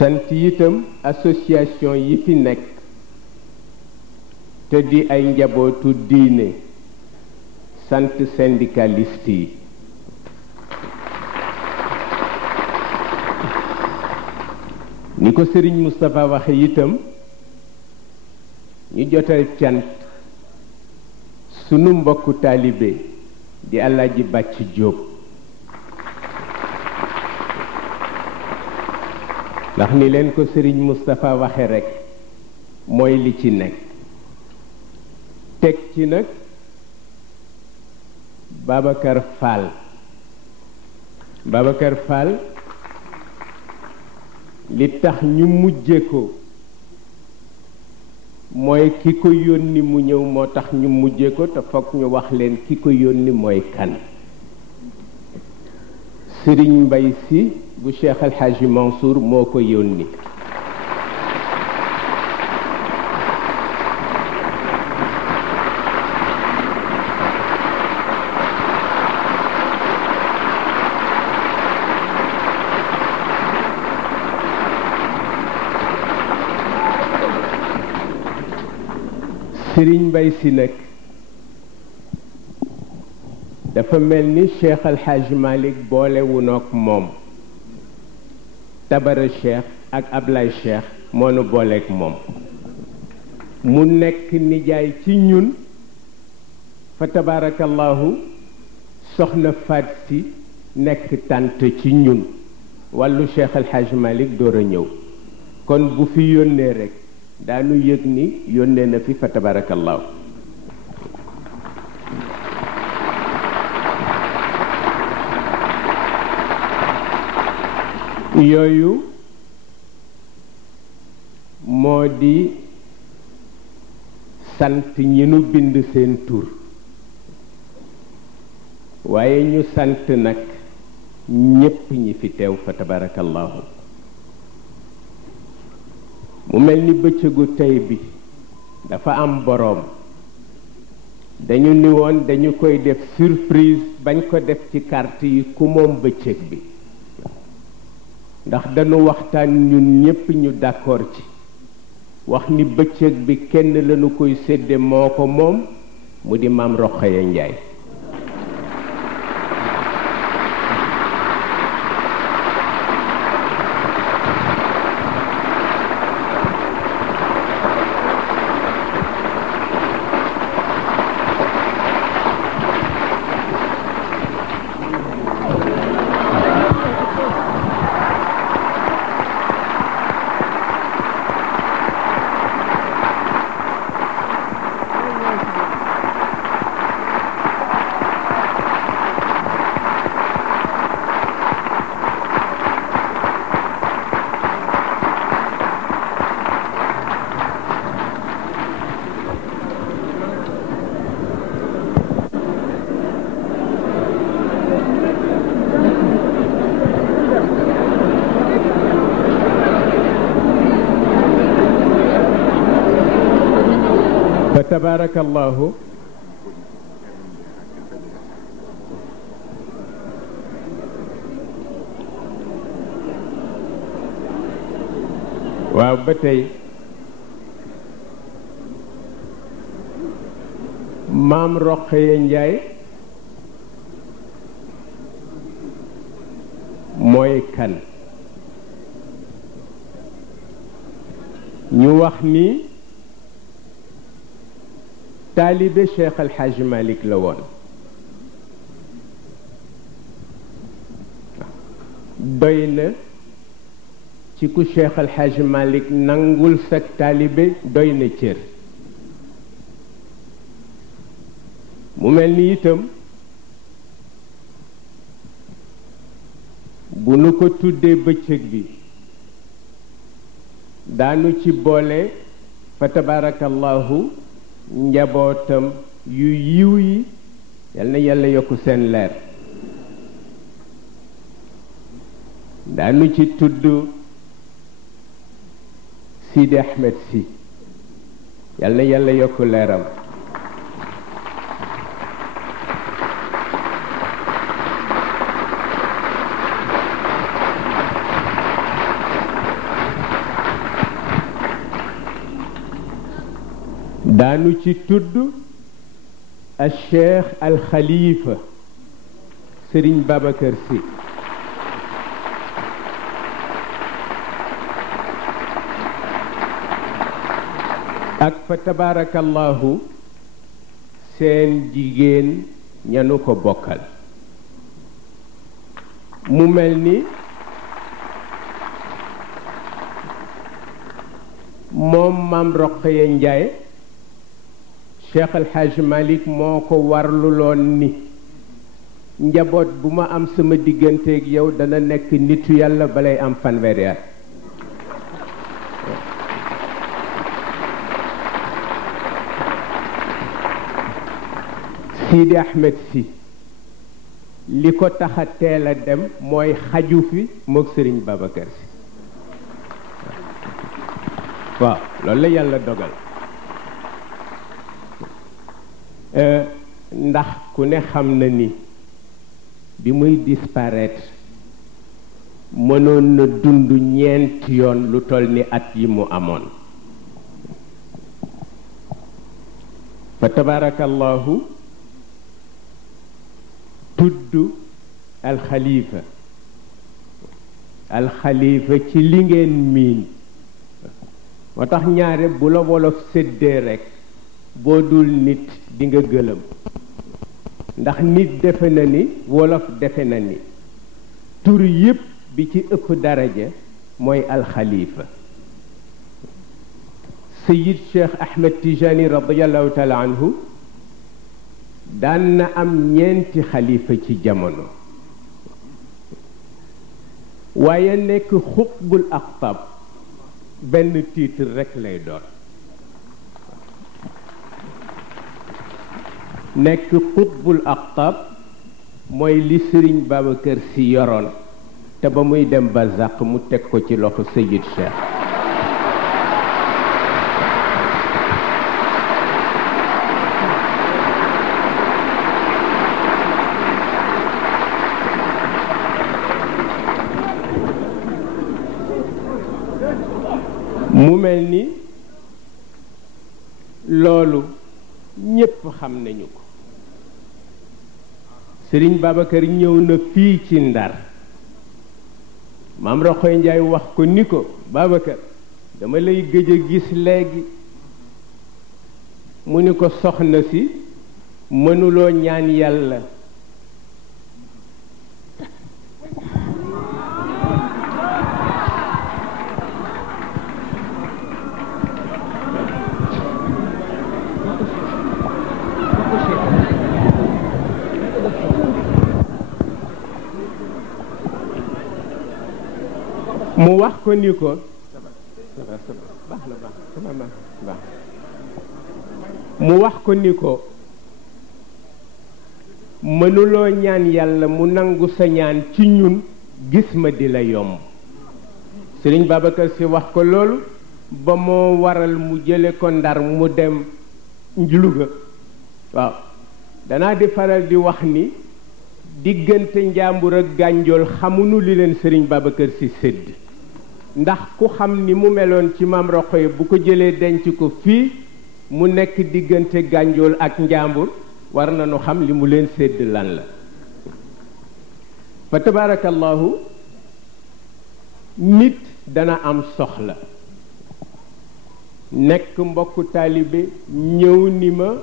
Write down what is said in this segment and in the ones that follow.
sant itam association yi fi nekk te di ay njabootu diine sant syndicaliste yi ni ko Serigne Moustapha waxe itam ñu jotal cant sunu mbokku taalibe di Alaaji Bàcc Jóob ndax ni leen ko Serigne Moustapha waxe rekk mooy li ci nekk teg ci nag Babacar Fall li tax ñu mujje ko mooy ki ko yónni mu ñëw moo tax ñu mujje ko te fokk ñu wax leen ki ko yónni mooy kan Serigne Mbay Si bu Cheikh El Hadji Mansour moo ko yónni Serigne Mbay Si nag dafa mel ni Cheikh El Hadji Malick boolewu noog moom Tabara Cheikh ak Ablaye Cheikh moo nu booleeg moom mu nekk nijaay ci ñun fa tabarakallahu soxna Faat Si nekk tànt ci ñun wàllu Cheikh El Hadji Malick door a ñëw kon bu fi yónnee rek daanu yëg ni yónnee na fi fa tabarakallahu yooyu moo di sant ñi nu bind seen tur waaye ñu sant nag ñépp ñi fi teew fa tabarakallahu mu mel ni bëccëgu tey bi dafa am boroom dañu ni woon dañu koy def surprise bañ ko def ci carte yi ku moom bëccëg bi ndax dañu waxtaan ñun ñépp ñu d'accord ci wax ni bëccëg bi kenn lañu koy sédde moo ko moom mu di Maam Rokhaya Njaay tabarakallahu waaw ba tey Maam Rokhaya Njaay mooy kan ñu wax ni taalibe Cheikh El Hadji Malick la woon doy na ci ku Cheikh El Hadji Malick nangul sag taalibe doy na cër mu mel ni itam bu nu ko tuddee bëccëg bi daanu ci boole fa tabarakallahu njabootam yu yiw yi yal na yàlla yokk seen leer daanu ci tudd Sidi Ahmed Si yal na yàlla yokk leeram daanu ci tudd al cheikh al xalifa Serigne Babacar Sy ak fa tabarakallahu seen jigéen ñanu ko bokkal mu mel ni moom Maam Roqaya Njaay Cheikh El Hadj Malick moo ko warluloon ni njaboot bu ma am sama digganteeg yow dana nekk nitu yàlla balay am fanweeri at Sidi Ahmed Sy li ko tax a teel a dem mooy xaju fi mook Serigne Babacar Sy waaw loolu la yàlla dogal ndax ku ne xam na ni bi muy disparaître mënoon na dund ñeenti yoon lu toll ni at yi mu amoon fa tabarakallahu tudd alxalifa ci li ngeen miin moo tax ñaare bu la wolof séddee rekk boo dul nit di nga gëlëm ndax nit defe na ni wolof defe na ni tur yépp bi ci ëpp daraja mooy alxalifa Sayid Cheikh Ahmed Tijani radiyallahu taala anhu daan na am ñeenti xalifa ci jamono waaye nekk xutbul aqtab benn titre rekk lay doon nekk xutbul aqtab mooy li Serigne Babacar Sy yoroon te ba muy dem barzaq mu teg ko ci loxo Sayid Cheikh mu mel ni loolu ñépp xam nañu ko Serigne Babacar ñëw na fii ci Ndar Maam Roxoy Njaay wax ko ni ko Babacar dama lay gëj a gis léegi mu ni ko soxna si mënuloo ñaan yàlla mu wax ko ni ko mu wax ko ni ko mënuloo ñaan yàlla mu nangu sa ñaan ci ñun gis ma di la yomb Serigne Babacar Sy wax ko loolu ba moo waral mu jële ko Ndar mu dem Louga waaw danaa di faral di wax ni diggante Njàmbur ak Gànjool xamuñu li leen Serigne Babacar Sy sédd ndax ku xam ni mu meloon ci Maam Roqoya bu ko jëlee denc ko fii mu nekk diggante Gànjool ak Njàmbur war nañu xam li mu leen sédd lan la fa tabarakallahu nit dana am soxla nekk mbokku taalibe ñëw ni ma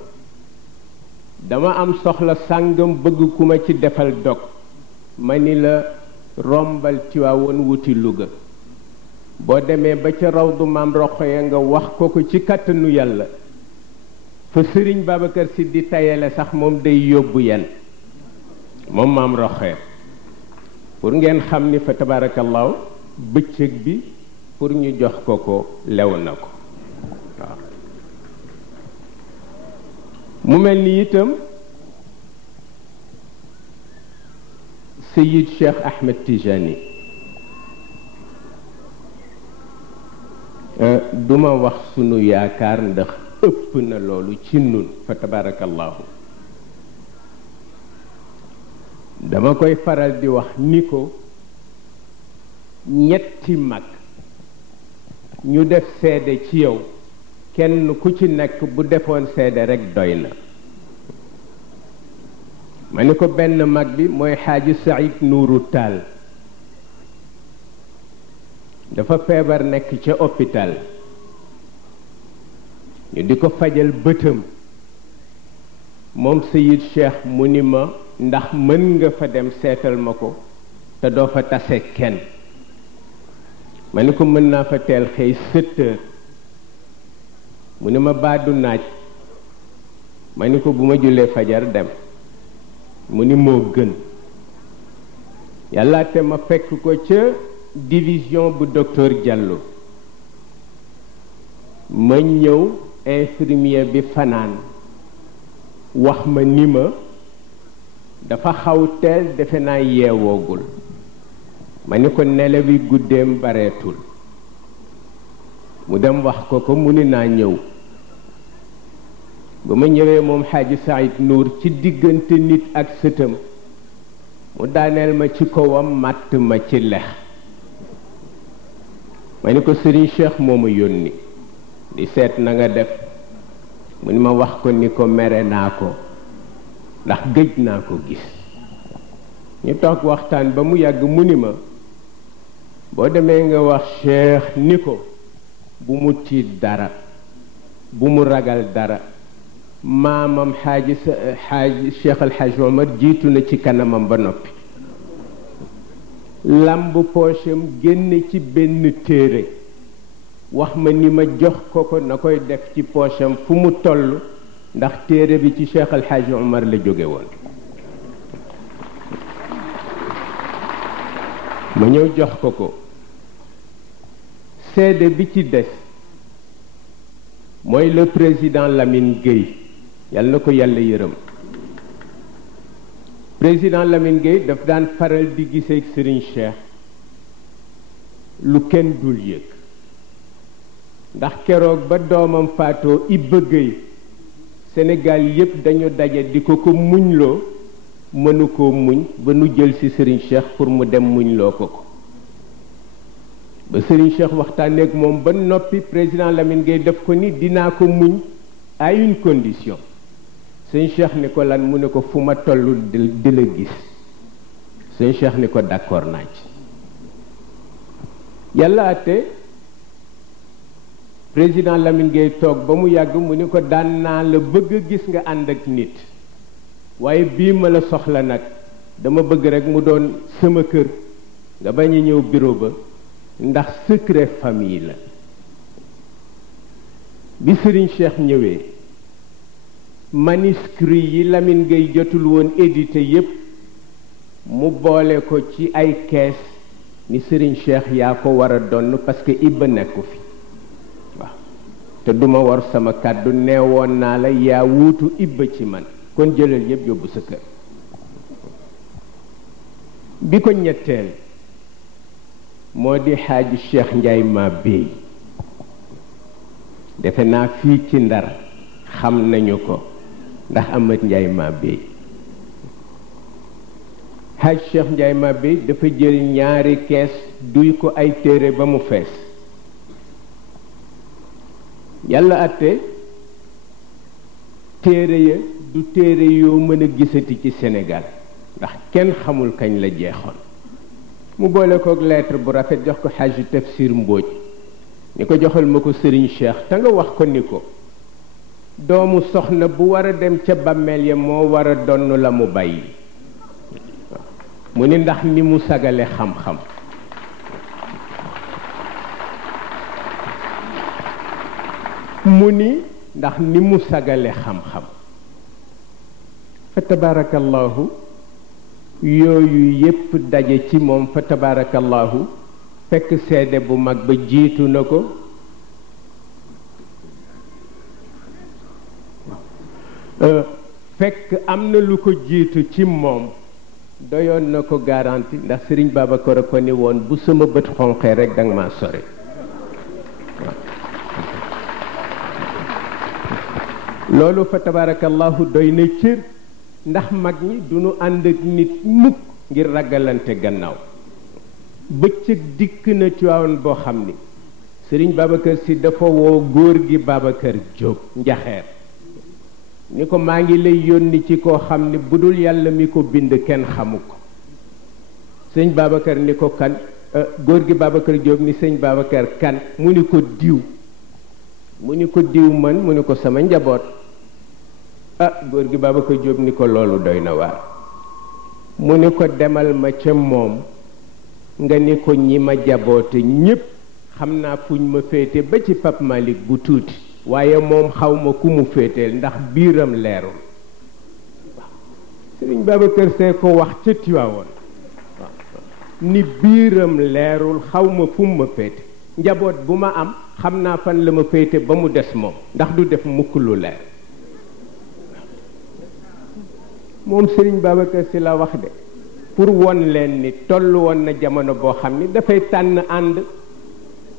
dama am soxla sàngam bëgg ku ma ci defal dog ma ni la rombal Tiwaawoon wuti Louga boo demee ba ca rawdu Maam Roqoya nga wax ko ko ci kàttanu yàlla fa Serigne Babacar Sy di tayale sax moom day yóbbu yen moom Maam Roqoya pour ngeen xam ni fa tabarakallahu bëccëg bi pour ñu jox ko ko lew na ko waaw mu mel ni itam Sayid Cheikh Ahmed Tijani duma wax sunu yaakaar ndax ëpp na loolu ci nun fa tabarakallahu dama koy faral di wax ni ko ñetti mag ñu def seede ci yow kenn ku ci nekk bu defoon seede rekk doy na. ma ni ko benn mag bi mooy xaaji Saïd Nuuru Taal dafa feebar nekk ca hôpital ñu di ko fajal bëtam moom Sayid Cheikh mu ni ma ndax mën nga fa dem seetal ma ko te doo fa tase kenn. ma ni ko mën naa fa teel xëy 7 heures mu ni ma baadu naaj. ma ni ko bu ma jullee fajar dem mu ni moo gën. yàlla te ma fekk ko ca division bu docteur Diallo ma ñëw infirmier bi fanaan wax ma ni ma dafa xaw teel defe naa yeewoogul. ma ni ko nelaw yi guddeem bareetul mu dem wax ko mu ni naa ñëw. ba ma ñëwee moom xaaji Saïd Nuur ci diggante nit ak sëtam mu daaneel ma ci kawam màtt ma ci lex. ma ni ko Serigne Cheikh moo ma yónni di seet na nga def mu ni ma wax ko ni ko mere naa ko ndax gëj naa ko gis. ñu toog waxtaan ba mu yàgg mu ni ma boo demee nga wax Cheikh ni ko bu mu tiit dara bu mu ragal dara maamam xaaji Cheikh Al Hadj Omar jiitu na ci kanamam ba noppi. lamb poosam génn ci benn téere wax ma ni ma jox ko na koy def ci poosam fu mu toll ndax téere bi ci Cheikh Al Hadj Omar la jóge woon. ma ñëw jox ko seede bi ci des mooy le président Lamine Gueye yàlla na ko yàlla yërëm. président Lamine Gueye daf daan faral di gisee ak Serigne Cheikh lu kenn dul yëg ndax keroog ba doomam faatoo Ibba Gueye Sénégal yépp dañu daje di ko muñloo mënu koo muñ ba nu jël ci Serigne Cheikh pour mu dem muñloo ko ba Serigne Cheikh waxtaanee ak moom ba noppi président Lamine Gueye daf ko ni dinaa ko muñ à une condition. Serigne Cheikh ni ko lan mu ne ko fu ma toll di la gis. Serigne Cheikh ni ko d'accord naa ci. yàlla ate président Lamine Gueye toog ba mu yàgg mu ni ko daan naa la bëgg a gis nga ànd ak nit waaye bii ma la soxla nag dama bëgg rek mu doon sama kër nga bañ a ñëw bureau ba ndax secret famille la. bi Serigne Cheikh ñëwee manuscrit yi Lamine Gueye jotul woon édité yépp mu boole ko ci ay kees ni Serigne Cheikh yaa ko war a donn parce que Ibba nekku fi waaw te duma war sama kàddu neewoon naa la yaa wuutu Ibba ci man kon jëlal yépp yóbbu sa kër. bi ko ñetteel moo di xaaji Cheikh Ndiaye ma béy defe naa fii ci Ndar xam nañu ko ndax Amat Ndiaye ma béy. xaaji Cheikh Ndiaye ma béy dafa jël ñaari kees duy ko ay téere ba mu fees. yàlla atte téere ya du téere yoo mën a gisati ci Sénégal ndax kenn xamul kañ la jeexoon. mu boole kook lettre bu rafet jox ko xaaji Tafsir Mbóoj ni ko joxal ma ko Serigne Cheikh te nga wax ko ni ko doomu soxna bu war a dem ca bàmmeel ya moo war a donn la mu bàyyi. mu ni ndax ni mu sagale xam-xam. mu ni ndax ni mu sagale xam-xam. fa tabarakallahu yooyu yépp daje ci moom fa tabarakallahu fekk seede bu mag ba jiitu na ko. fekk am na lu ko jiitu ci moom doyoon na ko garanti ndax Serigne Babacar a ko ni woon bu sama bët xonqee rek danga maa sore. loolu fa tabarakallahu doy na cër ndax mag ñi duñu ànd ak nit mukk ngir ragalante gannaaw. bëccëg dikk na Tiwaawan boo xam ni Sëriñ Babacar Sy dafa woo góor gi Babacar Diop njaxeer ni ko maa ngi lay yónni ci koo xam ne bu dul yàlla mi ko bind kenn xamu ko. sëñ Babacar ni ko kan góor gi Babacar Diop ni sëñ Babacar kan mu ni ko diw man mu ni ko sama njaboot. góor gi Babacar Diop ni ko loolu doy na waar. mu ni ko demal ma ca moom nga ni ko ñi ma jaboote ñépp xam naa fuñ ma féete ba ci Pape Malick bu tuuti waaye moom xaw ma ku mu féeteel ndax biiram leerul. waaw sëriñ Babacar see ko wax ca Tiwaawoon ni biiram leerul xaw ma fu ma féete njaboot bu ma am xam naa fan la ma féete ba mu des moom ndax du def mukk lu leer. moom Serigne Babacar Sy la wax de pour won leen ni tollu woon na jamono boo xam ni dafay tànn ànd.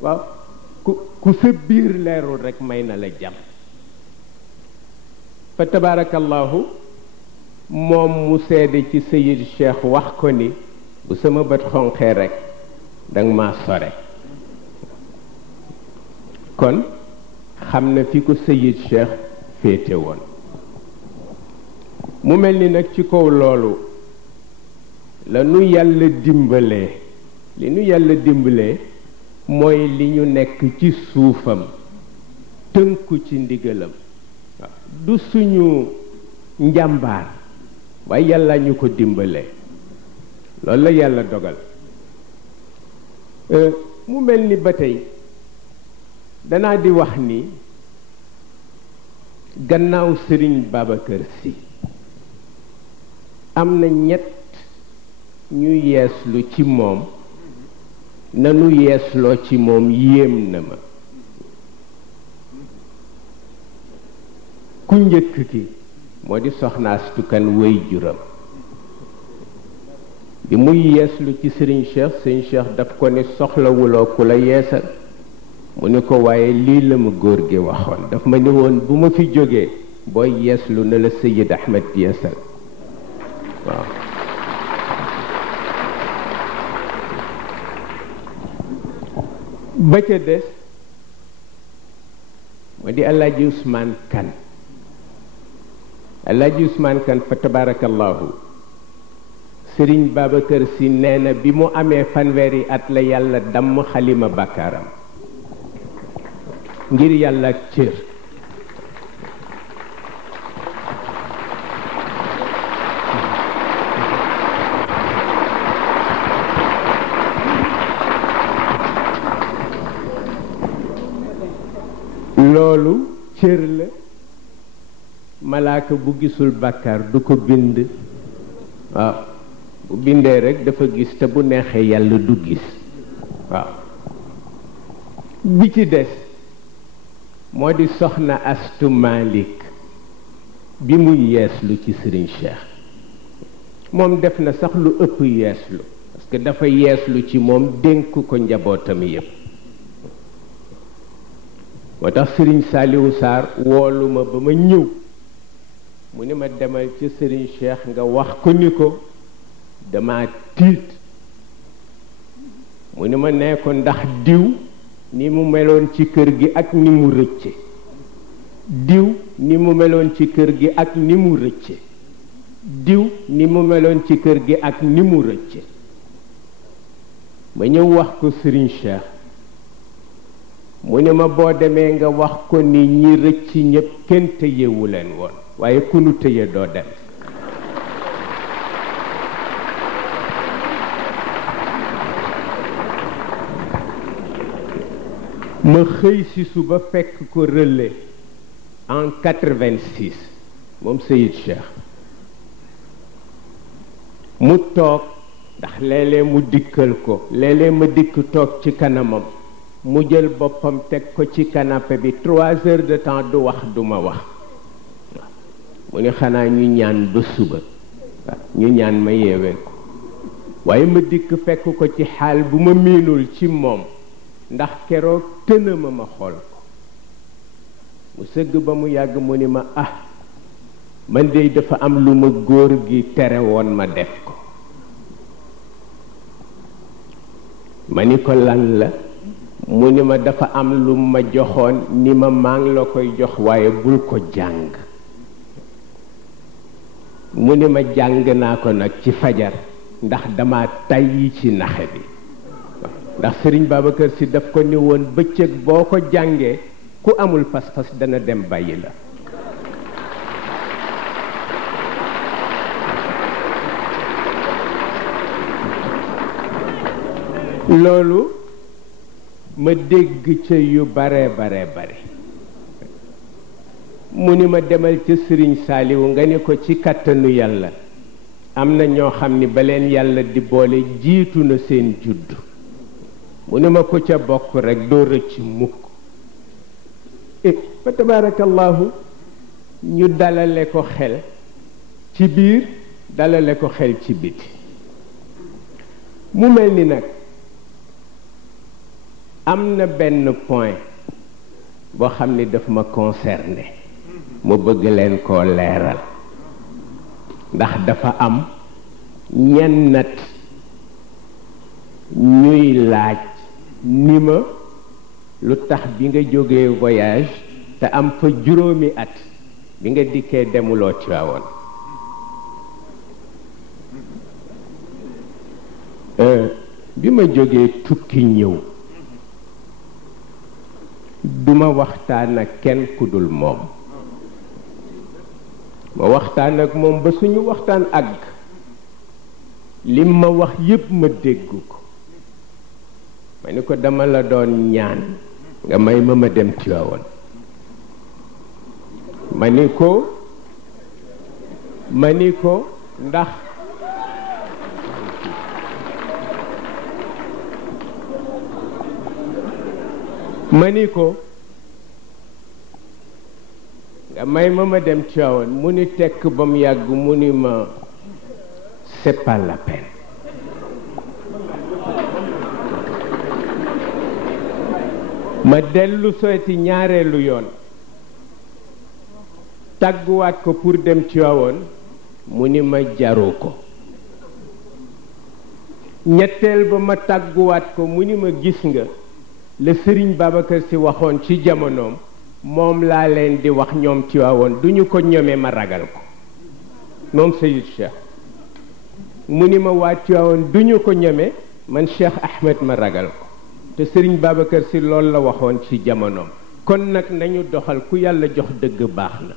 waaw ku sa biir leerul rek may na la jàmm. fa tabarakallahu moom mu seede ci Seyid Cheikh wax ko ni bu sama bët xonqee rek danga maa sore. kon xam na fi ko Seyid Cheikh féete woon. mu mel ni nag ci kaw loolu la nu yàlla dimbalee li nu yàlla dimbalee mooy li ñu nekk ci suufam tënku ci ndigalam. du suñu njàmbaar waaye yàlla ñu ko dimbalee loolu la yàlla dogal. mu mel ni ba tey danaa di wax ni gannaaw Sëriñ Babacar Sy am na ñett ñu yeeslu ci moom nanu yeesloo ci moom yéem na ma. ku njëkk ki moo di Soxna Astu Kan wéy juram bi muy yeeslu ci Sëriñ Cheikh daf ko ni soxlawuloo ku la yeesal mu ni ko waaye lii la ma góor gi waxoon daf ma ni woon bu ma fi jógee booy yeeslu na la Seyid Ahmed yeesal. waaw ba ca des moo di Alaaji Ousmane Kan. Alaaji Ousmane Kan fa tabarakallahu Sëriñ Babacar Sy nee na bi mu amee fanweeri at la yàlla damm xalima bàkkaaram ngir yàlla ak cër. loolu cër la. malaaka bu gisul bàkkaar du ko bind. waaw bu bindee rekk dafa gis te bu neexee yàlla du gis. waaw bi ci des moo di Soxna Astu Malik bi muy yeeslu ci Sëriñ Cheikh moom def na sax lu ëpp yeeslu parce que dafa yeeslu ci moom dénk ko njabootam yépp. moo tax Sëriñ Saaliwu Saar woolu ma ba ma ñëw mu ni ma demal ci Sëriñ Cheikh nga wax ko ni ko dama tiit. mu ni ma nee ko ndax diw ni mu meloon ci kër gi ak ni mu rëcce. diw ni mu meloon ci kër gi ak ni mu rëcce. diw ni mu meloon ci kër gi ak ni mu rëcce. ma ñëw wax ko Sëriñ Cheikh mu ne ma boo demee nga wax ko ni ñi rëcc ñépp kenn tëyewu leen woon waaye ku nu tëye doo dem. ma xëy si suba fekk ko relais en 86 moom Seyid Cheikh mu toog ndax léeg-léeg mu dikkal ko léeg-léeg ma dikk toog ci kanamam mu jël boppam teg ko ci canapé bi 3 heures de temps du wax du ma wax. mu ni xanaa ñu ñaan ba suba ñu ñaan ma yeewee ko waaye ma dikk fekk ko ci xaal bu ma miinul ci moom ndax keroog tëna ma xool ko mu sëgg ba mu yàgg mu ni ma man de dafa am lu ma góor gi tere woon ma def ko. ma ni ko lan la mu ni ma dafa am lu ma joxoon ni ma maa ngi la koy jox waaye bul ko jàng mu ni ma jàng naa ko nag ci fajar ndax dama tàyyi ci naxe bi ndax Sëriñ Babacar Si daf ko ni woon bëccëg boo ko jàngee ku amul pas-pas dana dem bàyyi la loolu ma dégg ca yu bare mu ni ma demal ca Sëriñ Saaliwu nga ni ko ci kàttanu yàlla am na ñoo xam ni ba leen yàlla di boole jiitu na seen judd mu ni ma ko ca bokk rekk doo rëcc mukk fa tabarakallahu ñu dalale ko xel ci biir dalale ko xel ci biti mu mel ni nag am na benn point boo xam ni daf ma concerné mu bëgg leen koo leeral ndax dafa am ñennat ñuy laaj ni ma lu tax bi nga jógee voyage te am fa juróomi at bi nga dikkee demuloo Tiwaawoon bi ma jógee tukki ñëw duma waxtaan ak kenn ku dul moom ma waxtaan ak moom ba suñu waxtaan àgg lim ma wax yépp ma dégg ko ma ni ko dama la doon ñaan nga may ma dem Tiwaawoon ma ni ko ndax ma ni ko nga may ma dem Tiwaawoon mu ni tekk ba mu yàgg mu ni ma c'est pas la peine ma dellu soyti ñaareelu yoon tàgguwaat ko pour dem Tiwaawoon mu ni ma jaru ko ñetteel ba ma tàgguwaat ko mu ni ma gis nga la Sëriñ Babacar Si waxoon ci jamonoom moom laa leen di wax ñoom Tiwaawoon duñu ko ñome ma ragal ko moom Seyid Cheikh mu ni ma waa Tiwaawoon duñu ko ñeme man Cheikh Ahmed ma ragal ko te Sëriñ Babacar Si loolu la waxoon ci jamonoom kon nag nañu doxal ku yàlla jox dëgg baax na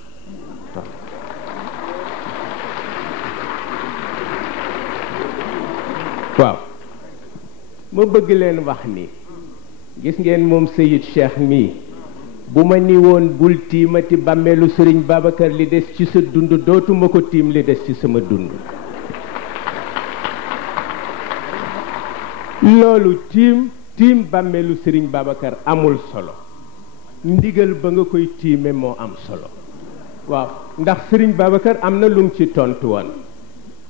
waaw ma bëgg leen wax ni gis ngeen moom Seyid Cheikh mii bu ma ni woon bul tiimati bàmmeelu Sëriñ Babacar li des ci sa dund dootuma ko tiim li des ci sama dund loolu tiim bàmmeelu Sëriñ Babacar amul solo ndigal ba nga koy tiime moo am solo waaw ndax Sëriñ Babacar am na lum ci tontu woon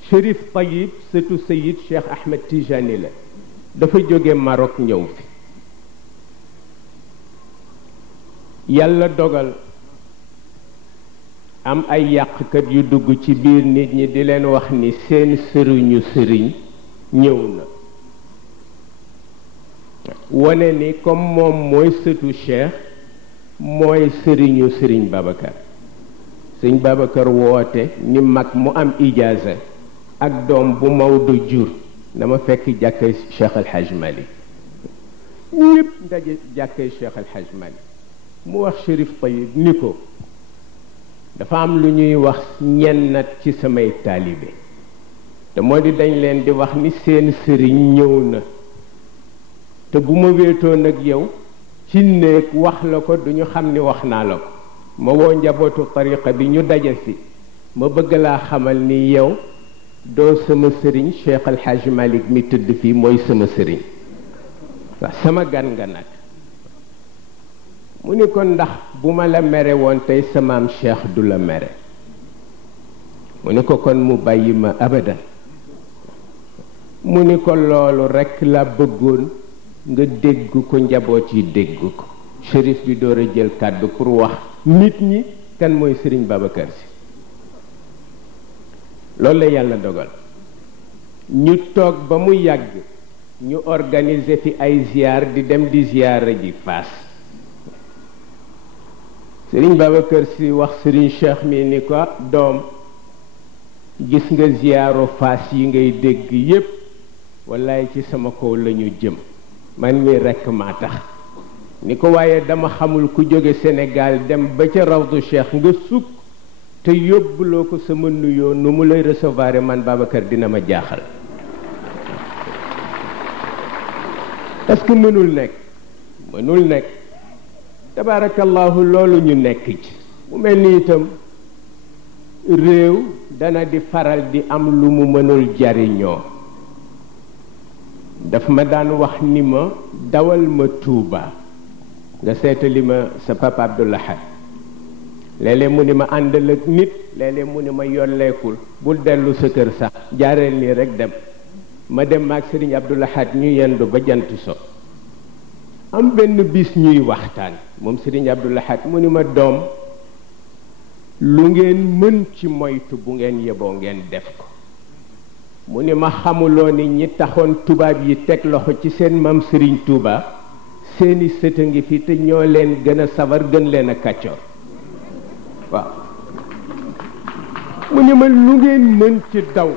Chérif Tayib sëtu Seyid Cheikh Ahmed Tijani la dafa jóge Maroc ñëw fi yàlla dogal am ay yàqkat yu dugg ci biir nit ñi di leen wax ni seen sëriñu sëriñ ñëw na wone ni comme moom mooy sëtu Cheikh mooy sëriñu Sëriñ Babacar Sëriñ Babacar woote ni mag mu am ijaaza ak doom bu Maodo jur dama fekk jàkkay Cheikh El Hadj Malick ñépp ndaje jàkkay Cheikh El Hadj Malick mu wax Chérif Tayib ni ko dafa am lu ñuy wax ñennat ci samay taalibe te moo di dañ leen di wax ni seen sëriñ ñëw na te bu ma wéetoon ak yow ci néeg wax la ko duñu xam ni wax naa la ko ma woo njabootu tariqa bi ñu daje si ma bëgg laa xamal ni yow doo sama sëriñ Cheikh El Hadj Malick mi tëdd fii mooy sama sëriñ waaw sama gan nga nag mu ni ko ndax bu ma la mere woon tey samaam Cheikh du la mere mu ni ko kon mu bàyyi ma abadan mu ni ko loolu rekk la bëggoon nga dégg ko njaboot yi dégg ko shérif bi door a jël kàddu pour wax nit ñi kan mooy Sëriñ Babacar Si loolu la yàlla dogal ñu toog ba mu yàgg ñu organiser fi ay ziar di dem di ziara ji Fass Serigne Babacar Sy wax Serigne Cheikh mi ni ko doom gis nga ziaro Fass yi ngay dégg yépp wallaay ci sama kaw lañu jëm man mi rekk maa tax ni ko waaye dama xamul ku jóge Sénégal dem ba ca rawdu Cheikh nga sukk te yóbbuloo ko sama nuyoo nu mu lay recevoir man Babacar dina ma jaaxal parce que mënul nekk tabarakallahu loolu ñu nekk ci mu mel ni itam réew dana di faral di am lu mu mënul jariñoo daf ma daan wax ni ma dawal ma Tuuba nga seetali ma sa papa Abdoulahad léeg-léeg mu ni ma àndal ak nit léeg-léeg mu ni ma yolleekul bul dellu sa kër sax jaareel nii rek dem ma dem maag Serigne Abdoulahad ñu yendu ba jant so am benn bis ñuy waxtaan moom Serigne Abdoulahad mu ni ma doom lu ngeen mën ci moytu bu ngeen yeboo ngeen def ko mu ni ma xamuloo ni ñi taxoon tubaab yi teg loxo ci seen maam Serigne Touba seeni sët a ngi fi te ñoo leen gën a sawar gën leen a kàccoor waaw mu ni ma lu ngeen mën ci daw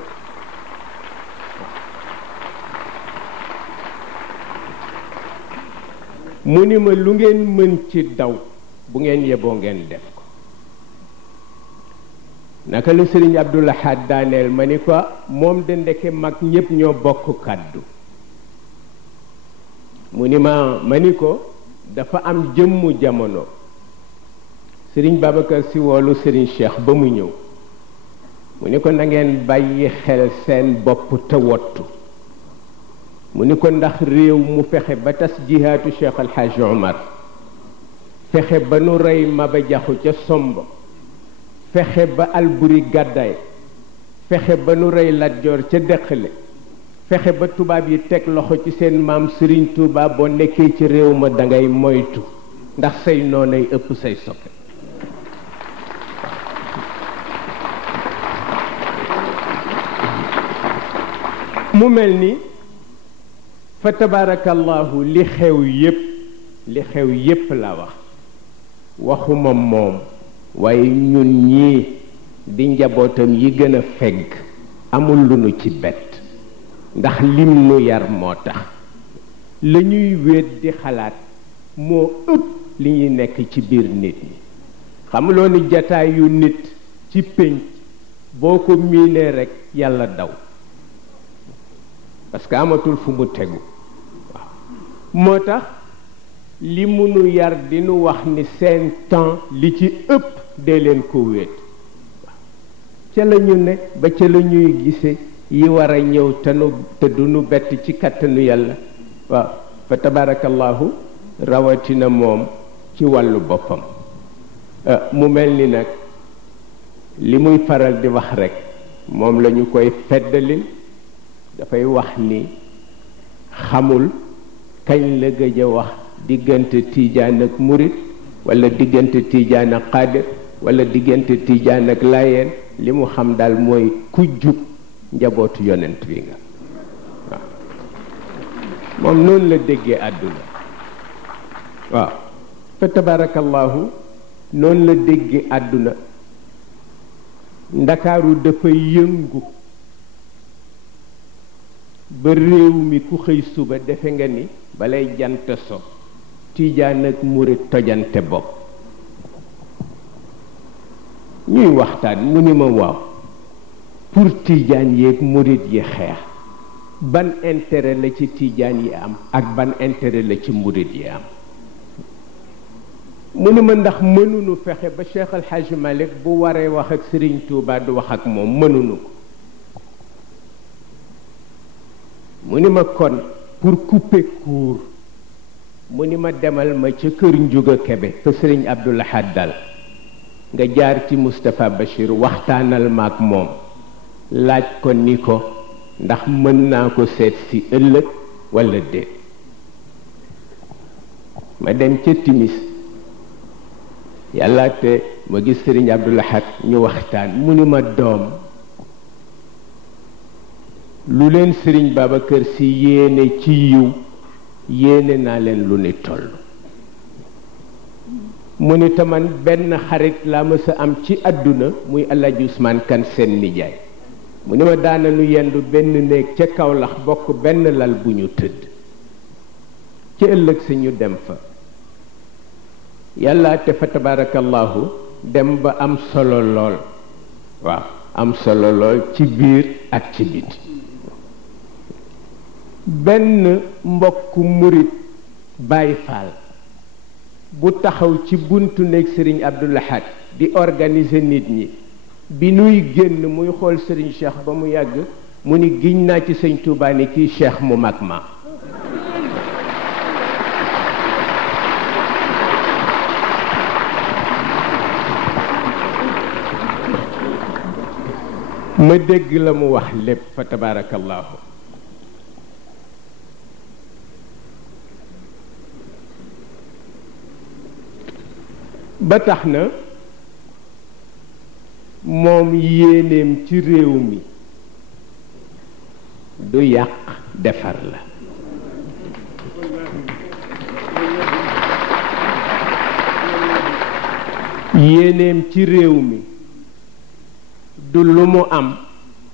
mu ni ma lu ngeen mën ci daw bu ngeen yeboo ngeen def ko naka la Serigne Abdoulahad daaneel ma ni ko moom de ndeke mag ñépp ñoo bokk kàddu mu ni ma ni ko dafa am jëmmu jamono Serigne Babacar Sy woolu Serigne Cheikh ba mu ñëw mu ni ko na ngeen bàyyi xel seen bopp te wottu mu ni ko ndax réew mu fexe ba tas jihaatu Cheikh Al Hadj Omar fexe ba nu rey Maba Jaxu ca Somb fexe ba Alburi gàddaay fexe ba nu rey Lat Joor ca Dëkkale fexe ba tubaab yi teg loxo ci seen maam Serigne Touba boo nekkee ci réew ma dangay moytu ndax say noonay ëpp say soppe mu mel ni fa tabarakallahu li xew yépp la wax waxuma moom waaye ñun ñii di njabootam yi gën a fegg amul lu nu ci bett ndax lim nu yar moo tax la ñuy wéet di xalaat moo ëpp li ñuy nekk ci biir nit ñi xamuloo ni jataay yu nit ci pénc boo ko miinee rekk yàlla daw parce que amatul fu mu tegu waaw moo tax li munu yar di nu wax ni seen temps li ci ëpp dee leen ko wéet waaw ca la ñu ne ba ca la ñuy gise yi war a ñëw te du nu bett ci kattanu yàlla waaw fa tabarakallahu rawatina moom ci wàllu boppam mu mel ni nag li muy faral di wax rekk moom la ñu koy feddalil dafay wax ni xamul kañ la gëj a wax diggante tiijaan ak murit walla diggante tiijaan ak xaadir walla diggante tiijaan ak laayeen li mu xam daal mooy ku jub njabootu yonent bi nga waaw moom noonu la déggee àdduna waaw fa tabarakallahu noonu la déggee àdduna ndakaaru dafa yëngu ba réew mi ku xëy suba defe nga ni balay jant so tiijaan ak murit tojante bopp ñuy waxtaan mu ni ma waaw pour tiijaan yeeg murit yi xeex ban intérêt la ci tiijaan yi am ak ban intérêt la ci murit yi am mu ni ma ndax mënunu fexe ba Cheikh Al Hadj Malick bu waree wax ak Serigne Touba du wax ak moom mënunu ko mu ni ma kon pour couper court mu ni ma demal ma ca kër Njuga Kebe fa Serigne Abdoulahad dal nga jaar ci Moustapha Bachir waxtaanal ma ak moom laaj ko ni ko ndax mën naa ko seet si ëllëg walla déet ma dem ca timis yàlla te ma gis Serigne Abdoulahad ñu waxtaan mu ni ma doom lu leen Sëriñ Babacar Sy yéene ci yiw yéene naa leen lu ni toll mu ni taman benn xarit laa mës a am ci àdduna muy Alaaji Usmaan Kan seen nijaay mu ni ma daana nu yendu benn néeg ca Kawlax bokk benn lal bu ñu tëdd ci ëllëg si ñu dem fa yàlla te fa tabarakallahu dem ba am solo lool waaw am solo lool ci biir ak ci biti benn mbokk murit Baay Faal bu taxaw ci buntu néeg Sëriñ Abdou Lahad di organiser nit ñi bi nuy génn muy xool Sëriñ Cheikh ba mu yàgg mu ni giñ naa ci Sëñ Tuubaa ni kii Cheikh mu mag ma ma dégg la mu wax lépp fa tabarakallahu ba tax na moom yéeneem ci réew mi du yàq defar la yéeneem ci réew mi du lu mu am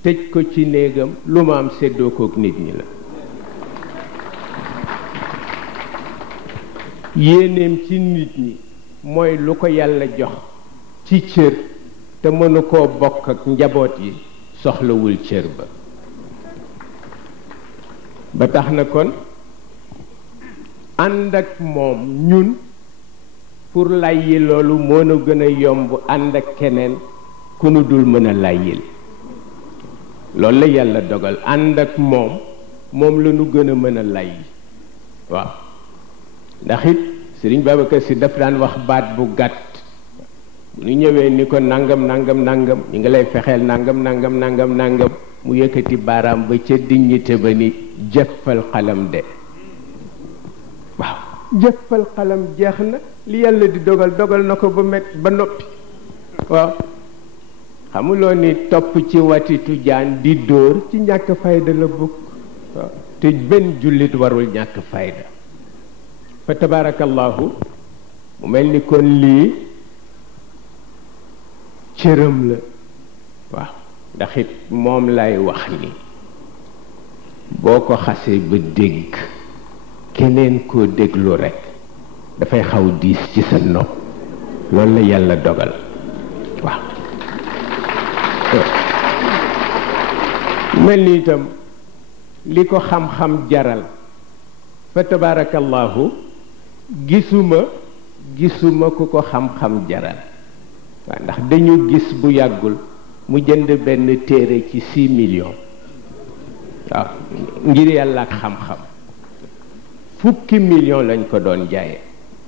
tëj ko ci néegam lu mu am séddoo kook nit ñi la yéeneem ci nit ñi mooy lu ko yàlla jox ci cër te mënu koo bokk ak njaboot yi soxlawul cër ba tax na kon ànd ak moom ñun pour layyi loolu moo na gën a yomb ànd ak keneen ku nu dul mën a layyil loolu la yàlla dogal ànd ak moom la nu gën a mën a layyi waaw ndax it Sëriñ Babacar Sy daf daan wax baat bu gàtt bu ñu ñëwee ni ko nangam nangam nangam ñi nga lay fexeel nangam nangam nangam nangam mu yëkkati baaraam ba ca dignité ba ni jëffal xalam de waaw jëffal xalam jeex na li yàlla di dogal dogal na ko ba noppi waaw xamuloo ni topp ci watitu jaan di dóor ci ñàkk fayda la bokk waaw te benn jullit warul ñàkk fayda fa tabarakallahu mu mel ni kon lii cëram la waaw ndax it moom lay wax ni boo ko xasee ba dégg keneen koo déglu rekk dafay xaw diis ci sa nopp loolu la yàlla dogal waaw mel ni itam li ko xam-xam jaral fa tabarakallahu gisuma ku ko xam-xam jaral waaw ndax dañu gis bu yàggul mu jënd benn téere ci 6 millions waaw ngir yàlla ak xam-xam 10 millions lañ ko doon jaaye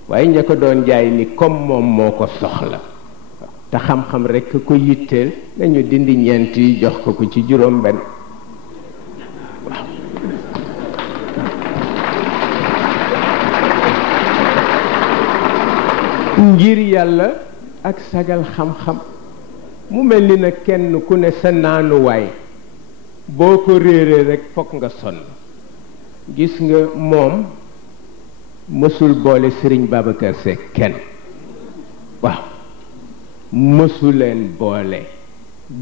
waaye ña ko doon jaay ni comme moom moo ko soxla te xam-xam rekk ko yitteel nañu dindi ñeent yi jox ko ci juróom benn waaw ngir yàlla ak sagal xam-xam mu mel ni nag kenn ku ne sa naanuwaay boo ko réeree rekk fokk nga sonn gis nga moom mësul boole Sëriñ Babacar Sy kenn waaw mësuleen boole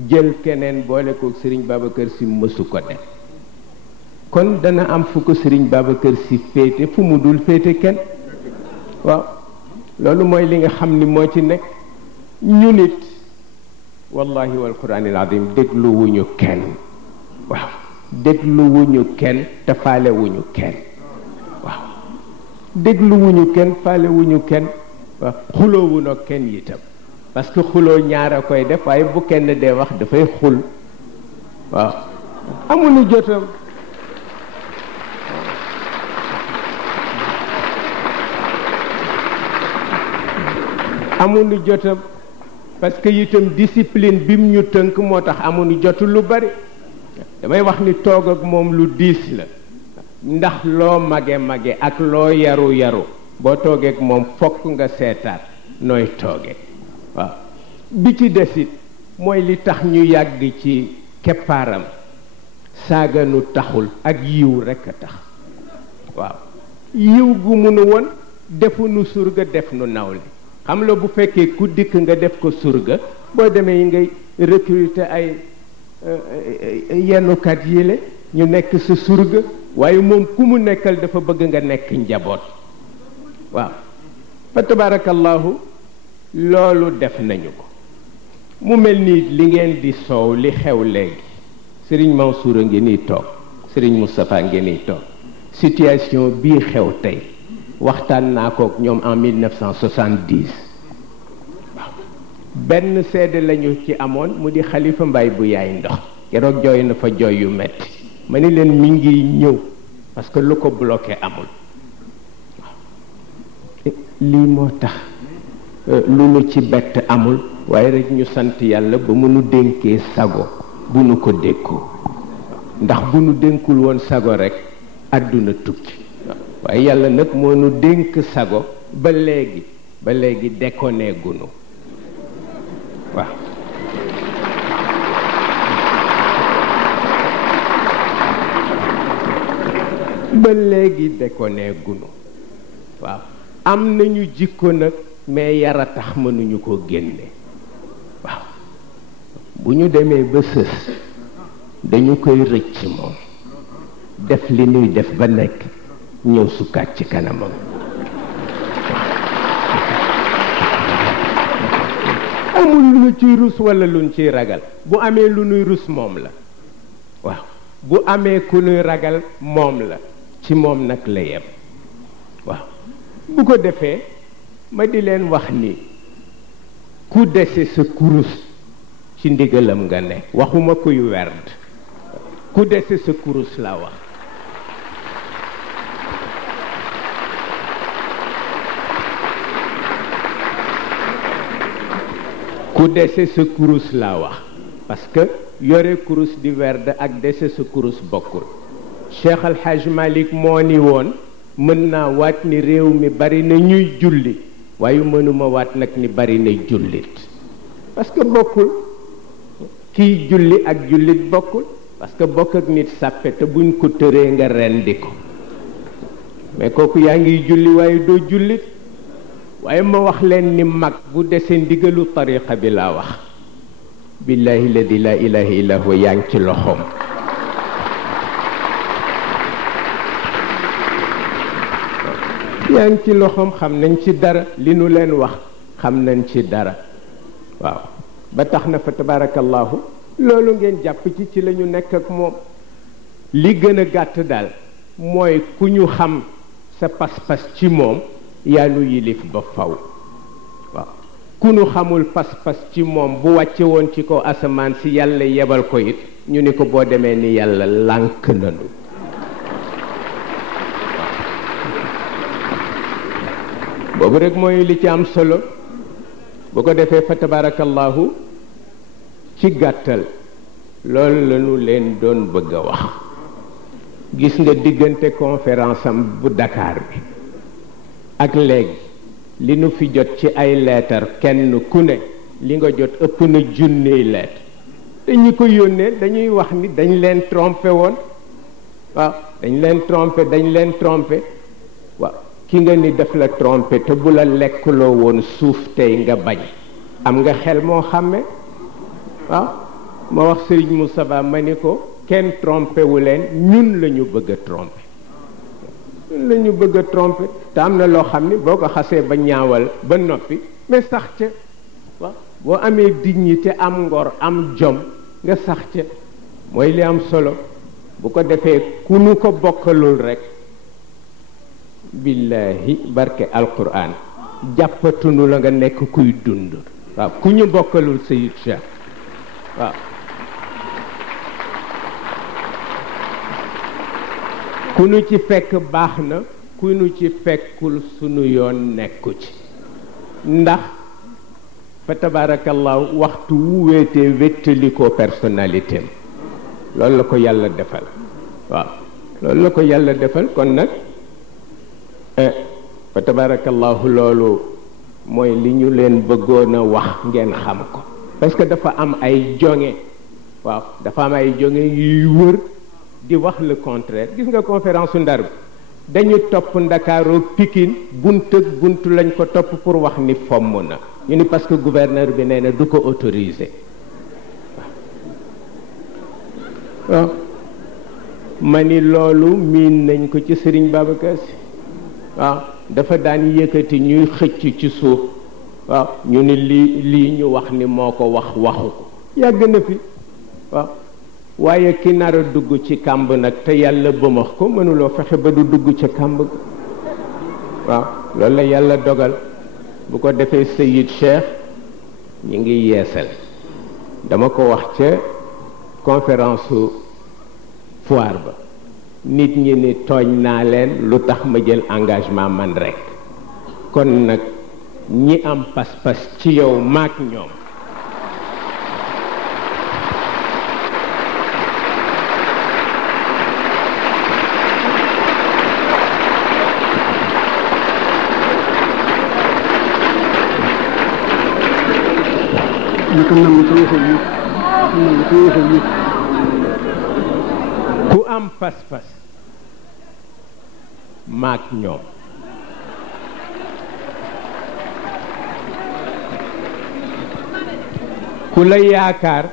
jël keneen boole ko Sëriñ Babacar Sy mësu ko def kon dana am fu ko Sëriñ Babacar Sy féete fu mu dul féete kenn waaw loolu mooy li nga xam ni moo ci nekk ñu nit wallahi wal quraanil azim déglu wuñu kenn waaw déglu wuñu kenn te faale wuñu kenn waaw déglu wuñu kenn faale wuñu kenn waaw xuloo wuñu kenn itam parce que xuloo ñaar a koy def waaye bu kenn dee wax dafay xul waaw amuñu jotam amuñu jotam parce que itam discipline bim ñu tënk moo tax amuñu jotu lu bari damay wax ni toog ak moom lu diis la ndax loo mage ak loo yaru boo toogee ak moom fokk nga seetaat nooy tooge waaw bi ci desit mooy li tax ñu yàgg ci keppaaram saaganu taxul ak yiw rekk a tax waaw yiw gu munu woon defu nu surga def nu nawle xam la bu fekkee ku dikk nga def ko surga boo demee ngay recruter ay yennukat yile ñu nekk sa surga waaye moom ku mu nekkal dafa bëgg nga nekk njaboot waaw fa tabarakallahu loolu def nañu ko mu mel ni li ngeen di soow li xew léegi Serigne Mansour a ngi nii toog Serigne Moustapha ngi nii toog situation bii xew tey waxtaan naa kook ñoom en 1970 waaw benn seede lañu ci amoon mu di Xalifa Mbaye bu yaay ndox keroog jooy na fa jooy yu metti ma ni leen mi ngi ñëw parce que lu ko bloqué amul waaw lii moo tax lu nu ci bett amul waaye rek ñu sant yàlla ba mu nu dénkee sago bu nu ko dékkoo ndax bu nu dénkul woon sago rek àdduna tukki waaye yàlla nag moo nu dénk sago ba léegi déconné gunu waaw ba léegi déconné gunu waaw am nañu jikko nag mais yara tax mënuñu ko génne waaw bu ñu demee ba sës dañu koy rëcc moom def li nuy def ba nekk ñëw sukkaat ci kanamam amul lu ñu ciy rus walla lu ñu ciy ragal bu amee lu nuy rus moom la waaw bu amee ku nuy ragal moom la ci moom nag la yem waaw bu ko defee ma di leen wax ni ku dese sa kurus ci ndigalam nga ne waxuma kuy werd ku dese sa kurus la wax ku dese sa kurus la wax parce que yore kurus di werd ak dese sa kurus bokkul Cheikh Al Hadj Malick moo ni woon mën naa waat ni réew mi bari na ñuy julli waaye mënuma waat nag ni bari na jullit parce que bokkul kii julli ak jullit bokkul parce que bokk ak nit sàppe te buñ ko tëree nga rendi ko mais kooku yaa ngi julli waaye doo jullit waaye ma wax leen ni mag bu dese ndigalu tariqa bi laa wax billahi ladi la ilaha illa huwa yaa ngi ci loxoom yaa ngi ci loxoom xam nañ ci dara li nu leen wax xam nañ ci dara waaw ba tax na fa tabarakallahu loolu ngeen jàpp ci la ñu nekk ak moom li gën a gàtt daal mooy ku ñu xam sa pas-pas ci moom yaa nu yilif ba faw waaw ku ñu xamul pas-pas ci moom bu wàcce woon ci kaw asamaan si yàlla yebal ko it ñu ni ko boo demee ni yàlla lànk nanu boobu rek mooy li ci am solo bu ko defee fa tabarakallahu ci gàttal loolu lañu leen doon bëgg a wax gis nga diggante conférence am bu Dakar bi ak léegi li nu fi jot ci ay leetar kenn ku ne li nga jot ëpp na junniy leet te ñi ko yónnee dañuy wax ni dañ leen trompé woon waaw dañ leen trompé waaw ki nga ni def la trompé te bu la lekkuloo woon suuf tey nga bañ am nga xel moo xàmme waaw ma wax Serigne Moussa ma ni ko kenn trompé wu leen ñun la ñu bëgg a trompé ñun la ñu bëgg a trompé te am na loo xam ni boo ko xasee ba ñaawal ba noppi mais sax ca waaw boo amee dignité am ngor am jom nga sax ca mooy li am solo bu ko defee ku nu ko bokkalul rek billahi barke alquran jàppatunu la nga nekk kuy dund waaw ku ñu bokkalul Sayid Cheikh waaw ku nu ci fekk baax na ku nu ci fekkul sunu yoon nekku ci ndax fa tabarakallahu waxtu wu wéetee wéttali ko personnalité am loolu la ko yàlla defal waaw loolu la ko yàlla defal kon nag fa tabarakallahu loolu mooy li ñu leen bëggoon a wax ngeen xam ko parce que dafa am ay jonge waaw dafa am ay jonge yuy wër di wax le contraire. Gis nga conférence Ndar bi dañu topp Ndakaaroo Pikine bunt ak bunt lañ ko topp pour wax ni fomm na ñu ni parce que gouverneur bi nee na du ko autorisé waaw ma ni loolu miin nañ ko ci Serigne Babacar Sy waaw dafa daan yëkkati ñuy xëcc ci suuf waaw ñu ni lii ñu wax ni moo ko wax waxu ko yàgg na fi waaw waaye ki nar a dugg ci kàmb nag te yàlla bëmax ko mënuloo fexe ba du dugg ca kàmb waaw loolu la yàlla dogal bu ko defee Seyid Cheikh ñi ngi yeesal dama ko wax ca conférence foire ba nit ñi ni tooñ naa leen lu tax ma jël engagement man rek kon nag ñi am pas-pas ci yow maak ñoom ku am pas-pas maak ñoom ku la yaakaar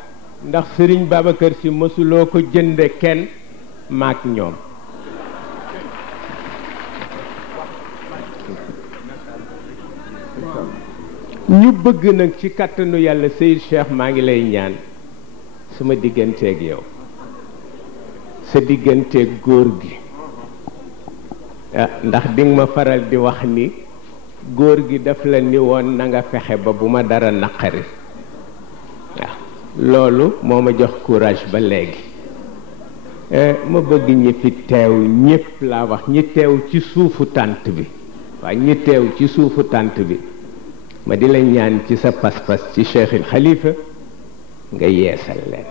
ndax Sëriñ Babacar Sy mësuloo ko jënde kenn maak ñoom ñu bëgg nag ci kàttanu yàlla Seyid Cheikh maa ngi lay ñaan sama digganteeg yow sa digganteeg góor gi ndax dinga ma faral di wax ni góor gi daf la ni woon na nga fexe ba bu ma dara naqari waaw loolu moo ma jox courage ba léegi ma bëgg ñi fi teew ñépp laa wax ñi teew ci suufu tànt bi waaw ñi teew ci suufu tànt bi ma di la ñaan ci sa pas-pas ci Cheikhul Khalifa nga yeesal leen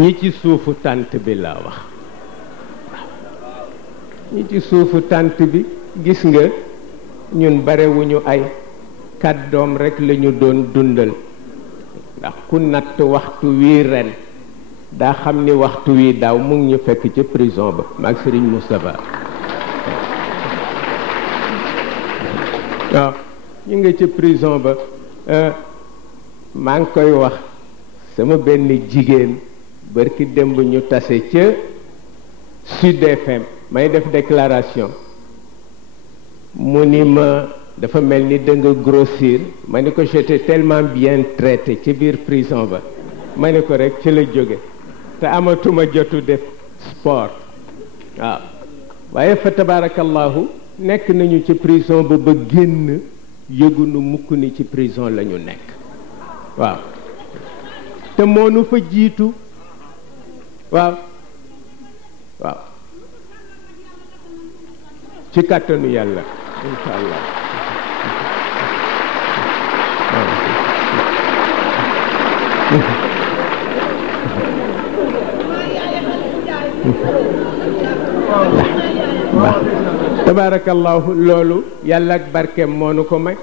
ñi ci suufu tànt bi laa wax ñi ci suufu tànt bi gis nga ñun barewuñu ay kàddoom rekk lañu doon dundal ndax ku natt waxtu wii ren daa xam ni waxtu wi daaw mu ngi ñu fekk ca prison ba maag Serigne Moustapha waaw ñu nga ca prison ba maa ngi koy wax sama benn jigéen barki démb ñu tase ca Sud FM may def déclaration mu ni ma dafa mel ni da nga grossir ma ni ko j'étais tellement bien traité ci biir prison ba ma ni ko rek ci la jóge te amatuma jotu def sport waaw waaye fa tabarakallahu nekk nañu ci prison ba ba génn yëgunu mukk ni ci prison la ñu nekk waaw te moonu fa jiitu waaw waaw ci kàttanu yàlla insha allah tabarakallahu loolu yàlla ak barkeem moo nu ko may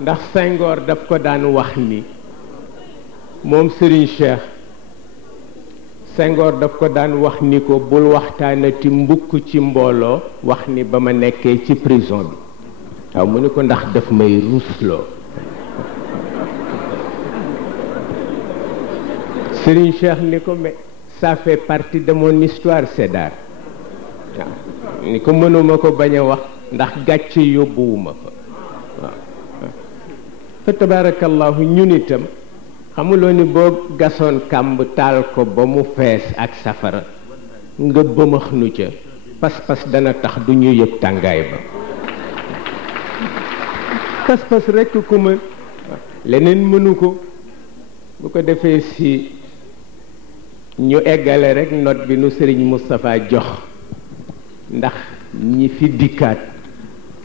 ndax Senghor daf ko daan wax ni moom Serigne Cheikh Senghor daf ko daan wax ni ko bul waxtaanati mbukk ci mbooloo wax ni ba ma nekkee ci prison bi waaw mu ni ko ndax daf may ruusloo Serigne Cheikh ni ko mais ça fait partie de mon histoire Sédar waaw ni ko mënuma ko bañ a wax ndax gàcce yóbbuwuma fa waaw fa tabarakallahu ñun itam xamuloo ni boo gasoon kàmb taal ko ba mu fees ak safara nga bëmax nu ca pas-pas dana tax du ñu yëg tàngaay ba pas-pas rekk ku mën leneen mënu ko bu ko defee si ñu eggale rek note bi nu Serigne Moustapha jox ndax ñi fi dikkaat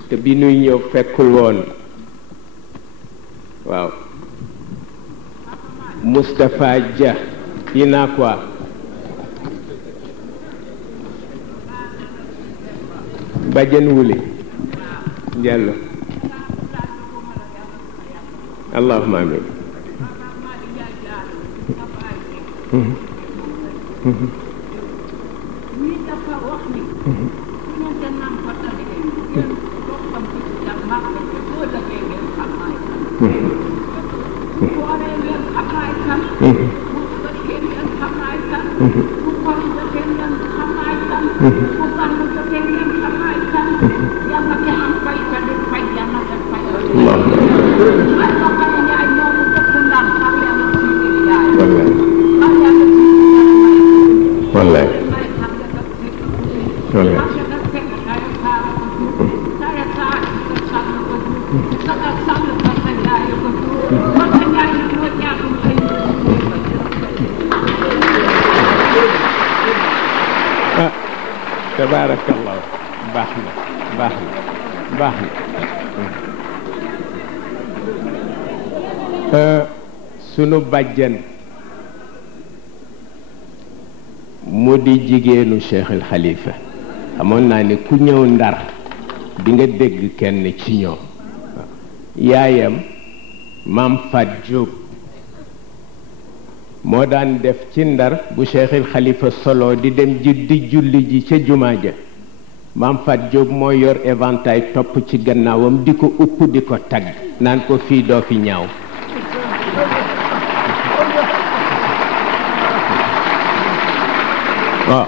te bi nuy ñëw fekkul woon waaw Moustapha Dia ina quoi Badiane Wuli Diallo allahumma amin tabarakallah baax na baax na baax na sunu bàjjan mu di jigéenu Cheikh El Khalifa xamoon naa ne ku ñëw Ndar di nga dégg kenn ci ñoom yaayam Maam Fat Diop moo daan def ci Ndar bu Cheikh El Khalifa solo di dem di julli ji ca jumaa ja Maam Fat Diop moo yor éventail topp ci gannaawam di ko upp di ko tagg naan ko fii doo fi ñaaw waaw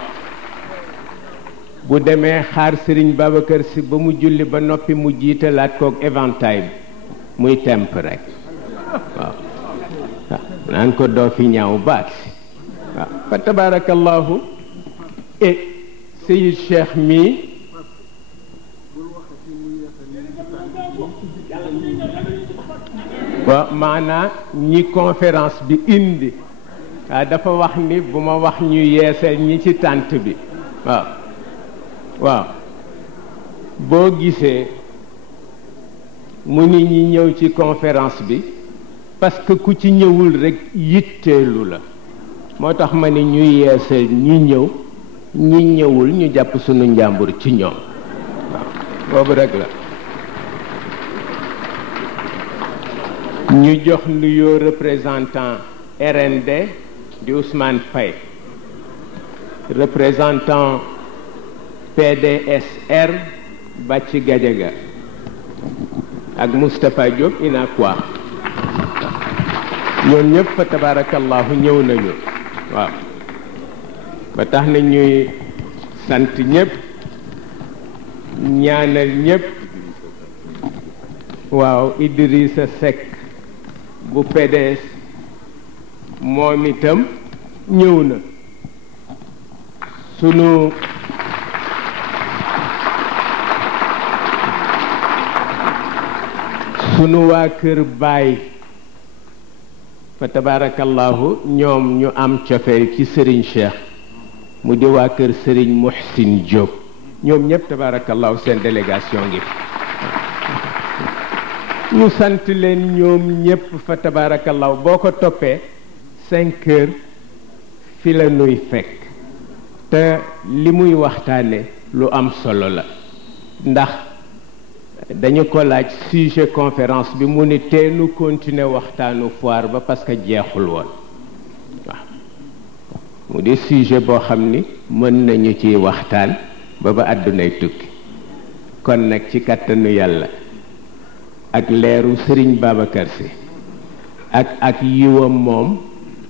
bu demee xaar Serigne Babacar Sy ba mu julli ba noppi mu jiitalaat kook éventail bi muy temp rek waaw naan ko doo fi ñaaw baat waaw fa tabarakallahu et Seyid Cheikh mii waaw maanaa ñi conférence bi indi waaw dafa wax ni bu ma wax ñu yeesal ñi ci tànt bi waaw waaw boo gisee mu ni ñi ñëw ci conférence bi parce que ku ci ñëwul rek yitteelu la moo tax ma ni ñuy yeesal ñi ñëw ñi ñëwul ñu jàpp sunu njàmbur ci ñoom waaw boobu rek la ñu jox nuyoo représentant RND di Ousmane Faye représentant PDSR Bàcci Gadiaga ak Moustapha Diop Inakwa ñoom ñëpp fa tabarakallahu ñëw nañu waaw ba tax na ñuy sant ñëpp ñaanal ñëpp waaw Idrissa Seck bu PDS moom itam ñëw na sunu waa kër baay fa tabarakallahu ñoom ñu am cofeel ci Serigne Cheikh mu di waa kër Serigne Muhsin Diop ñoom ñëpp tabarakallahu seen délégation ngi ñu sant leen ñoom ñëpp fa tabarakallahu boo ko toppee 5 heures fi la nuy fekk te li muy waxtaane lu am solo la ndax dañu ko laaj sujet conférence bi mu ni teenu continuer waxtaanu foire ba parce que jeexul woon waaw mu di sujet boo xam ni mën nañu ci waxtaan ba ba àddunay tukki kon nag ci kàttanu yàlla ak leeru Serigne Babacar Sy ak yiwam moom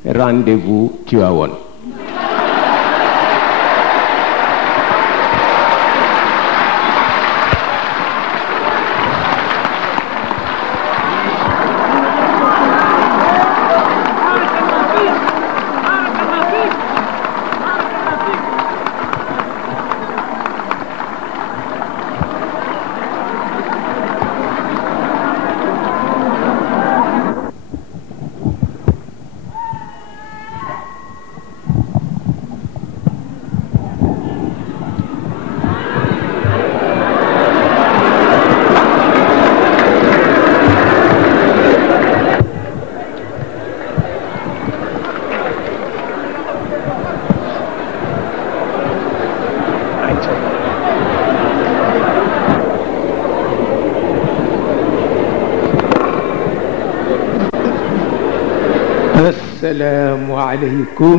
rendez-vous Tivaouane السلام عليكم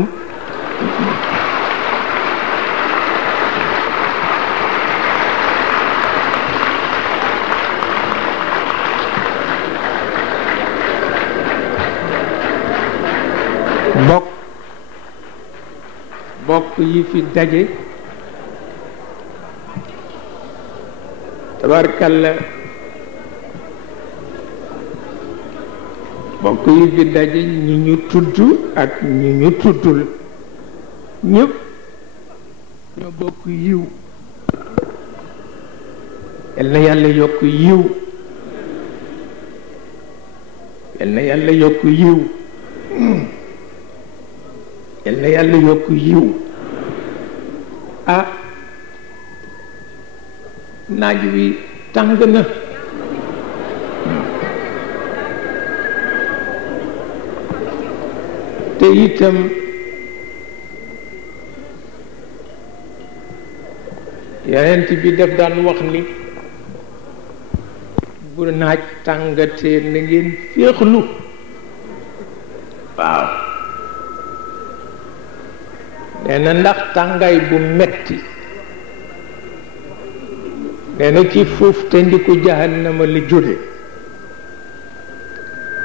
bokk yi fi daje tabarkalla bokk yi fi daje ñi ñu tudd ak ñi ñu tuddul ñëpp ñoo bokk yiw yal na yàlla yokk yiw yal na yàlla yokk yiw yal na yàlla yokk yiw ah naaj wi tàng na te itam yonent bi daf daan wax ni bu naaj tàngatee na ngeen féexlu waaw nee na ndax tàngaay bu metti nee na ci fuuf te ndiku jahannama la jóge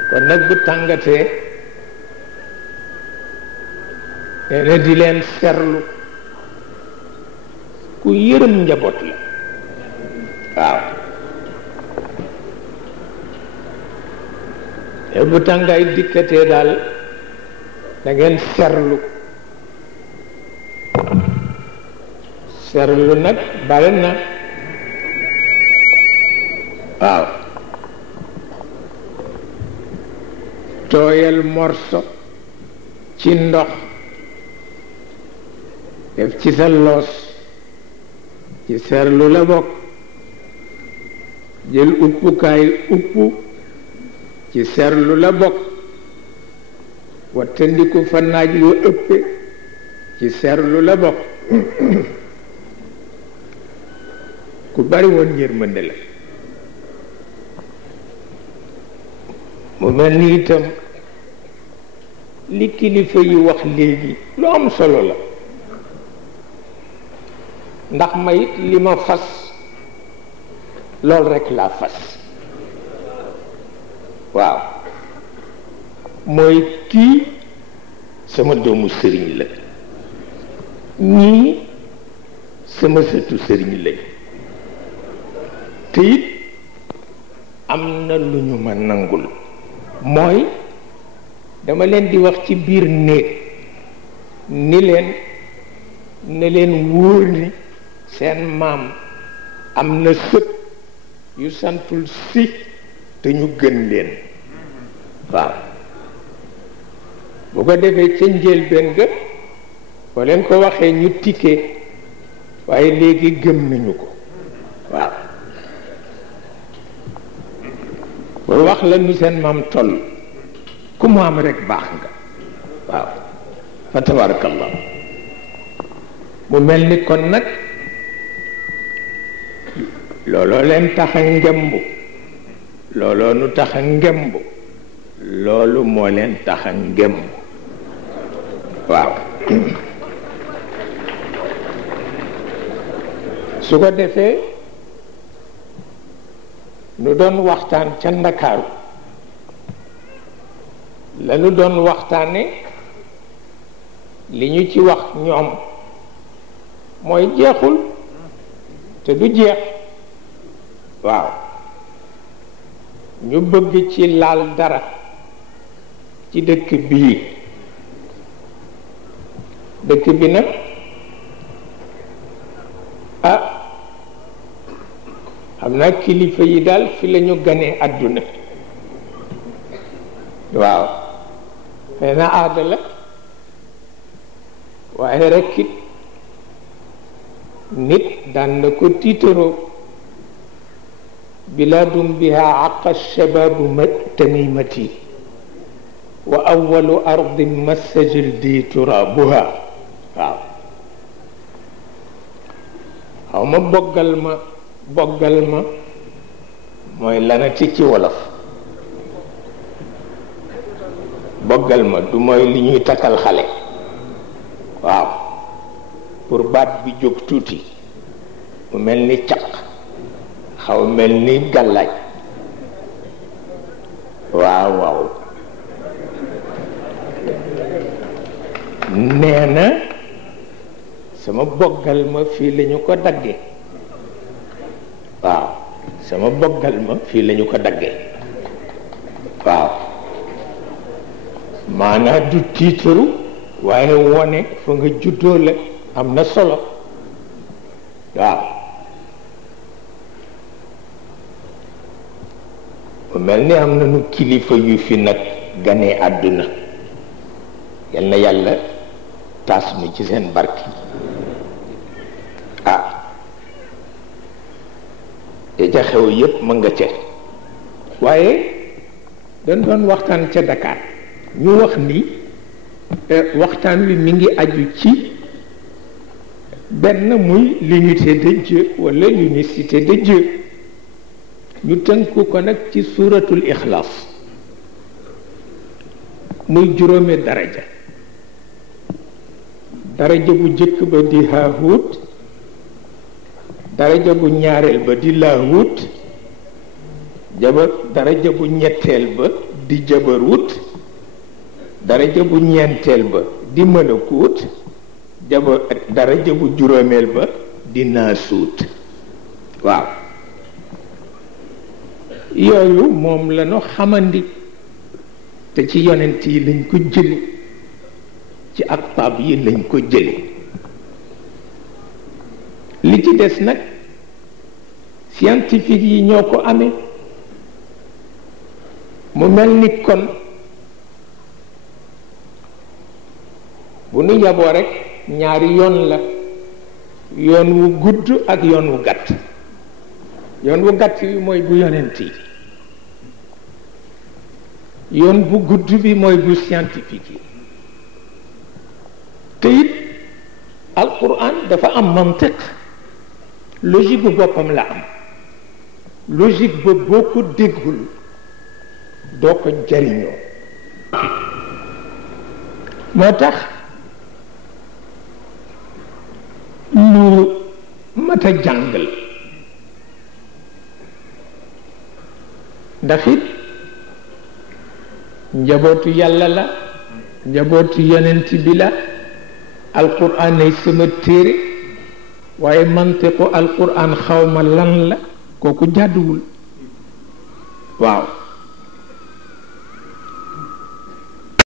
kon nag bu tàngatee nee na di leen serlu ku yërëm njaboot la waaw te bu tàngaay dikkatee daal da ngeen serlu serlu nag bari na waaw tooyal morso ci ndox def ci sa loos ci serlu la bokk jël uppukaay uppu ci serlu la bokk wattandiku fa naaj wa ëppe ci serlu la bokk ku bari woon yërmande la mu mel ni itam li kilifa yi wax léegi lu am solo la ndax ma it li ma fas lool rekk laa fas waaw mooy kii sama doomu sëriñ la ñii sama sëtu sëriñ lañ te it am na lu ñu ma nangul mooy dama leen di wax ci biir néeg ni leen ne leen wóor ni seen maam am na sët yu santul si te ñu gën leen waaw bu ko defee ca njëlbéen ga boo leen ko waxee ñu tikkee waaye léegi gëm nañu ko waaw pour wax la nu seen maam toll ku mu am rekk baax nga waaw fa tabarakallah mu mel ni kon nag looloo leen tax a ngemb looloo nu tax a ngemb loolu moo leen tax a ngemb waaw su ko defee nu doon waxtaan ca Ndakaaru la nu doon waxtaane li ñu ci wax ñoom mooy jeexul te du jeex waaw ñu bëgg ci laal dara ci dëkk bii dëkk bi nag ah xam naa kilifa yi daal fi la ñu ganee àdduna waaw xëy na aada la waaye rekk it nit daan na ko tiitaroo bilaadum biha aqa shababu tamimati wa awalu ardin massajil di turabuha waaw xaw ma boggal ma mooy lanati ci wolof boggal ma du mooy li ñuy takkal xale waaw pour baat bi jóg tuuti mu mel ni caq xaw mel ni gàllaaj waaw waaw nee na sama boggal ma fii lañu ko dagge waaw sama boggal ma fii lañu ko dagge waaw maanaa du tiitaru waaye wone fa nga juddoo la am na solo waaw bu mel ni am na nu kilifa yu fi nag ganee àdduna yal na yàlla taas nu ci seen barke ya ca xew yépp mën nga ca waaye dañ doon waxtaan ca Dakar ñu wax ni waxtaan wi mi ngi aju ci benn muy l'unité de Dieu wala l'unicité de Dieu ñu tënku ko nag ci suuratul Ixlaas muy juróomi daraja bu jëkk ba di Haahut daraja bu ñaareel ba di Laahut daraja bu ñetteel ba di Jabarut daraja bu ñeenteel ba di Malakut daraja bu juróomeel ba di Naasuut waaw yooyu moom la ñu xamandi te ci yonent yi lañ ko jële ci aktaab yi lañ ko jële li ci des nag scientifique yi ñoo ko amee mu mel ni kon bu nu yaboo rekk ñaari yoon la yoon wu gudd ak yoon wu gàtt yoon wu gàtt bi mooy bu yonent yi yoon bu gudd bi mooy bu scientifique yi te it alquran dafa am mantiq logique bu boppam la am logique ba boo ko déggul doo ko jariñoo moo tax lu mat a jàngal ndax it njabootu yàlla la njabootu yonent bi la alquran ay sama téere waaye mantiqu alquran xawma lan la kooku jàdduwul waaw